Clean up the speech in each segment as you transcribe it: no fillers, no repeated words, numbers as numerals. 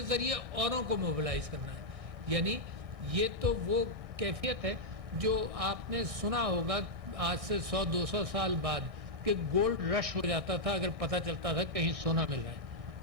کے ذریعے اوروں کو موبلائز کرنا ہے. یعنی یہ تو وہ کیفیت ہے جو آپ نے سنا ہوگا آج سے 100-200 سال بعد کہ گولڈ رش ہو جاتا تھا اگر پتہ چلتا تھا کہیں سونا مل رہا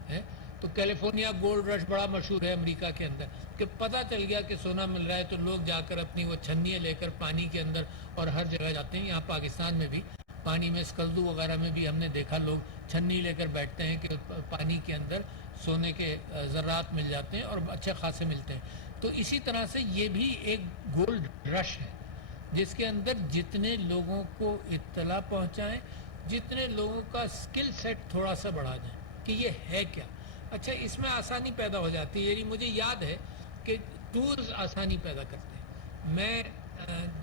ہے. تو کیلیفورنیا گولڈ رش بڑا مشہور ہے امریکہ کے اندر کہ پتہ چل گیا کہ سونا مل رہا ہے تو لوگ جا کر اپنی وہ چھنیاں لے کر پانی کے اندر اور ہر جگہ جاتے ہیں. یہاں پاکستان میں بھی پانی میں سکلدو وغیرہ میں بھی ہم نے دیکھا لوگ چھنی لے کر بیٹھتے ہیں کہ پانی کے اندر سونے کے ذرات مل جاتے ہیں اور اچھے خاصے ملتے ہیں. تو اسی طرح سے یہ بھی ایک گولڈ رش ہے جس کے اندر جتنے لوگوں کو اطلاع پہنچائیں, جتنے لوگوں کا سکل سیٹ تھوڑا سا بڑھا دیں کہ یہ ہے کیا. اچھا اس میں آسانی پیدا ہو جاتی ہے. یعنی مجھے یاد ہے کہ ٹولز آسانی پیدا کرتے ہیں. میں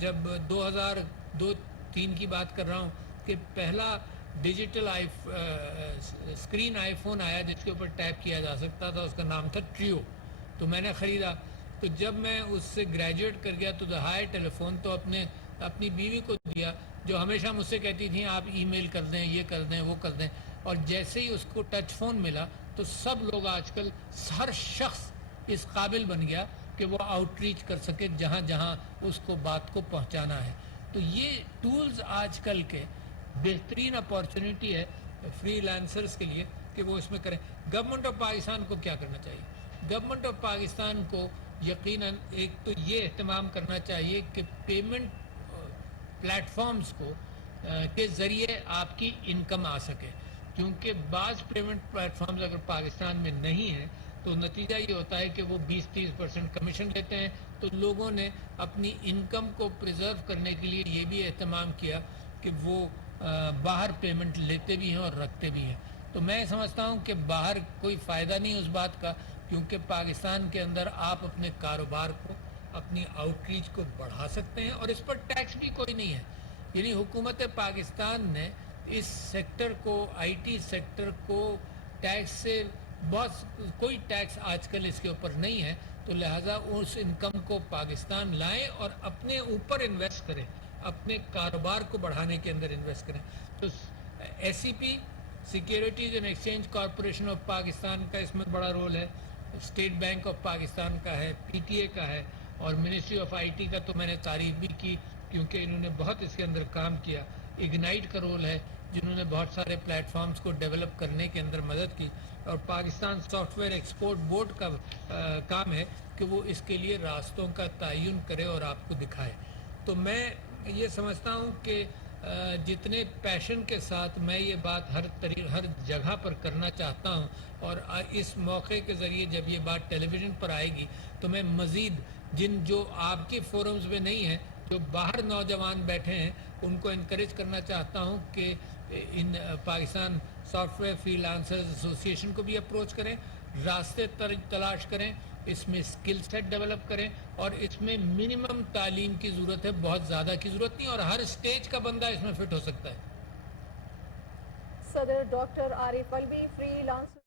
جب 2002-3 کی بات کر رہا ہوں کہ پہلا ڈیجیٹل اسکرین آئی فون آیا جس کے اوپر ٹیپ کیا جا سکتا تھا, اس کا نام تھا ٹریو. تو میں نے خریدا. تو جب میں اس سے گریجویٹ کر گیا تو ہائے ٹیلی فون تو اپنی بیوی کو دیا جو ہمیشہ مجھ سے کہتی تھیں آپ ای میل کر دیں, یہ کر دیں, وہ کر دیں. اور جیسے ہی اس کو ٹچ فون ملا تو سب لوگ آج کل ہر شخص اس قابل بن گیا کہ وہ آؤٹ ریچ کر سکے جہاں جہاں اس کو بات کو پہنچانا ہے. تو یہ ٹولز آج کل کے بہترین اپارچونٹی ہے فری لانسرز کے لیے کہ وہ اس میں کریں. گورنمنٹ آف پاکستان کو کیا کرنا چاہیے؟ گورنمنٹ آف پاکستان کو یقیناً ایک تو یہ اہتمام کرنا چاہیے کہ پیمنٹ پلیٹ فارمز کو کے ذریعے آپ کی انکم آ سکے, کیونکہ بعض پیمنٹ پلیٹ فارمز اگر پاکستان میں نہیں ہیں تو نتیجہ یہ ہوتا ہے کہ وہ 20-30% کمیشن لیتے ہیں. تو لوگوں نے اپنی انکم کو پریزرو کرنے کے لیے یہ بھی اہتمام کیا کہ وہ باہر پیمنٹ لیتے بھی ہیں اور رکھتے بھی ہیں. تو میں سمجھتا ہوں کہ باہر کوئی فائدہ نہیں اس بات کا, کیونکہ پاکستان کے اندر آپ اپنے کاروبار کو, اپنی آؤٹ ریچ کو بڑھا سکتے ہیں اور اس پر ٹیکس بھی کوئی نہیں ہے. یعنی حکومت پاکستان نے اس سیکٹر کو, آئی ٹی سیکٹر کو ٹیکس سے کوئی ٹیکس آج کل اس کے اوپر نہیں ہے. تو لہٰذا اس انکم کو پاکستان لائیں اور اپنے اوپر انویسٹ کریں, اپنے کاروبار کو بڑھانے کے اندر انویسٹ کریں. تو S C P securities and exchange corporation of Pakistan کا اس میں بڑا رول ہے, اسٹیٹ بینک آف پاکستان کا ہے, پی ٹی اے کا ہے, اور منسٹری آف آئی ٹی کا تو میں نے تعریف بھی کی کیونکہ انہوں نے بہت اس کے اندر کام کیا. اگنائٹ کا رول ہے جنہوں نے بہت سارے پلیٹ فارمز کو ڈیولپ کرنے کے اندر مدد کی, اور Pakistan soft where export board کا کام ہے کہ وہ اس کے لیے راستوں کا تعین کرے اور آپ کو دکھائے. تو میں یہ سمجھتا ہوں کہ جتنے پیشن کے ساتھ میں یہ بات ہر جگہ پر کرنا چاہتا ہوں, اور اس موقع کے ذریعے جب یہ بات ٹیلی ویژن پر آئے گی تو میں مزید جو آپ کی فورمز میں نہیں ہیں, جو باہر نوجوان بیٹھے ہیں, ان کو انکریج کرنا چاہتا ہوں کہ ان Pakistan software freelancers association کو بھی اپروچ کریں, راستے تلاش کریں, اس میں اسکل سیٹ ڈیولپ کریں, اور اس میں منیمم تعلیم کی ضرورت ہے, بہت زیادہ کی ضرورت نہیں, اور ہر اسٹیج کا بندہ اس میں فٹ ہو سکتا ہے. صدر ڈاکٹر عارف الوی فری لانس